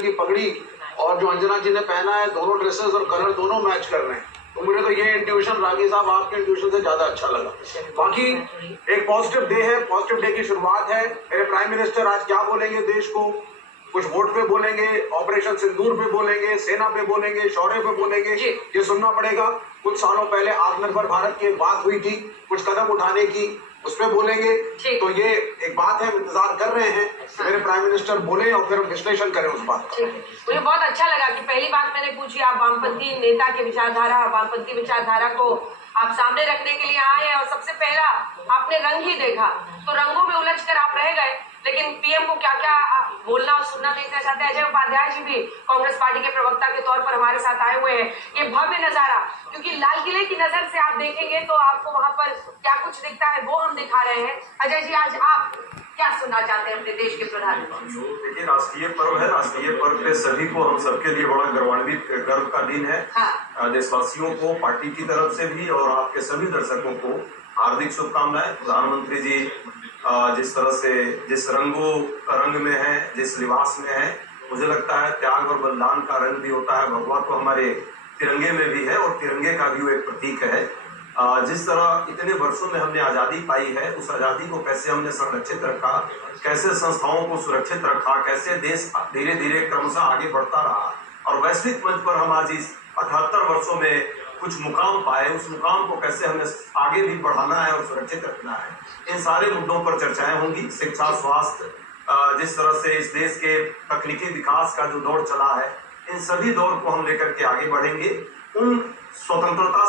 की पगड़ी और जो अंजना जी ने पहना है, दोनों ड्रेसेस और कलर दोनों मैच कर रहे हैं। तो मुझे तो ये इंट्यूशन रागी साहब आपके इंट्यूशन से ज्यादा अच्छा लगा। बाकी एक पॉजिटिव डे है, पॉजिटिव डे की शुरुआत है। मेरे प्राइम मिनिस्टर आज क्या बोलेंगे देश को, कुछ वोट पे बोलेंगे, ऑपरेशन सिंदूर पे बोलेंगे, सेना पे बोलेंगे, शौर्य पे बोलेंगे, ये सुनना पड़ेगा। कुछ सालों पहले आत्मनिर्भर भारत की एक बात हुई थी, कुछ कदम उठाने की, उस पर बोलेंगे। तो ये एक बात है, इंतजार कर रहे हैं मेरे प्राइम मिनिस्टर बोले और फिर हम विश्लेषण करें उस बात का। मुझे बहुत अच्छा लगा कि पहली बात मैंने पूछी, आप वामपंथी नेता के विचारधारा, वामपंथी विचारधारा को आप सामने रखने के लिए आए और सबसे पहला आपने रंग ही देखा, तो रंगों में उलझ कर आप रह गए। लेकिन पीएम को क्या क्या बोलना और सुनना देखना चाहते हैं। अजय उपाध्याय जी भी कांग्रेस पार्टी के प्रवक्ता के तौर पर हमारे साथ आए हुए हैं। ये भव्य नजारा, क्योंकि लाल किले की नजर से आप देखेंगे तो आपको वहां पर क्या कुछ दिखता है वो हम दिखा रहे हैं। अजय जी, आज आप क्या सुनना चाहते हैं अपने देश के प्रधानमंत्री? देखिए, राष्ट्रीय पर्व है, राष्ट्रीय पर्व पे सभी को, हम सबके लिए बड़ा गर्व का दिन है। हाँ। देशवासियों को पार्टी की तरफ से भी और आपके सभी दर्शकों को हार्दिक शुभकामनाएं। प्रधानमंत्री जी जिस तरह से, जिस रंग में है, जिस लिबास में है, मुझे लगता है त्याग और बलिदान का रंग भी होता है। भगवा तो हमारे तिरंगे में भी है और तिरंगे का भी वो एक प्रतीक है। जिस तरह इतने वर्षों में हमने आजादी पाई है, उस आजादी को कैसे हमने संरक्षित रखा, कैसे संस्थाओं को सुरक्षित रखा, कैसे देश धीरे धीरे क्रमशः आगे बढ़ता रहा और वैश्विक मंच पर हम आज इस 78 वर्षों में कुछ मुकाम पाए, उस मुकाम को कैसे हमें आगे भी बढ़ाना है और सुरक्षित रखना है, इन सारे मुद्दों पर चर्चाएं होंगी। शिक्षा, स्वास्थ्य, जिस तरह से इस देश के तकनीकी विकास का जो दौर चला है, इन सभी दौर को हम लेकर के आगे बढ़ेंगे। उन स्वतंत्रता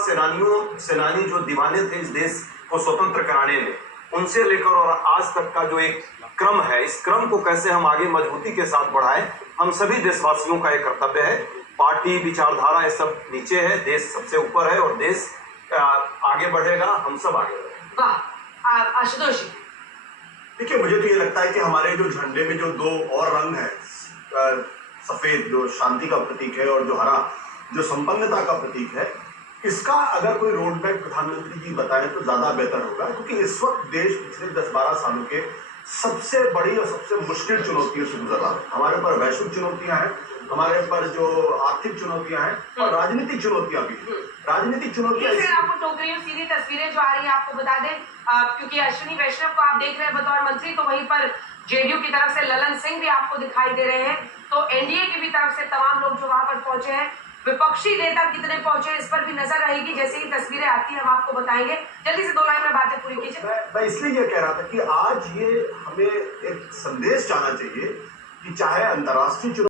सेनानी जो दीवाने थे इस देश को स्वतंत्र कराने में, उनसे लेकर और आज तक का जो एक क्रम है, इस क्रम को कैसे हम आगे मजबूती के साथ बढ़ाएं, हम सभी देशवासियों का एक कर्तव्य है। पार्टी विचारधारा ये सब नीचे है, देश सबसे ऊपर है और देश आगे बढ़ेगा, हम सब आगे बढ़ेंगे। वाह, आशुतोष जी। देखिए, मुझे तो ये लगता है कि हमारे जो झंडे में जो दो और रंग है, सफेद जो शांति का प्रतीक है और जो हरा जो संपन्नता का प्रतीक है, इसका अगर कोई रोड मैप प्रधानमंत्री जी बताएं तो ज्यादा बेहतर होगा। क्योंकि इस वक्त देश पिछले 10-12 सालों के सबसे बड़ी और सबसे मुश्किल चुनौतियों से गुजर रहा है। हमारे ऊपर वैश्विक चुनौतियां हैं, हमारे ऊपर जो आर्थिक चुनौतियां हैं और राजनीतिक चुनौतियां भी हैं। राजनीतिक चुनौतियां आपको टोकरियों सीधी तस्वीरें जो आ रही है आपको बता दें, क्योंकि अश्विनी वैष्णव को आप देख रहे हैं बतौर मंत्री, तो वहीं पर जेडीयू की तरफ से ललन सिंह भी आपको दिखाई दे रहे हैं। तो एनडीए की भी तरफ से तमाम लोग जो वहां पर पहुंचे हैं, विपक्षी नेता कितने पहुंचे इस पर भी नजर रहेगी। जैसे ही तस्वीरें आती है हम आपको बताएंगे। जल्दी से 2 लाइन में बातें पूरी कीजिए। मैं इसलिए ये कह रहा था कि आज ये हमें एक संदेश जाना चाहिए कि चाहे अंतर्राष्ट्रीय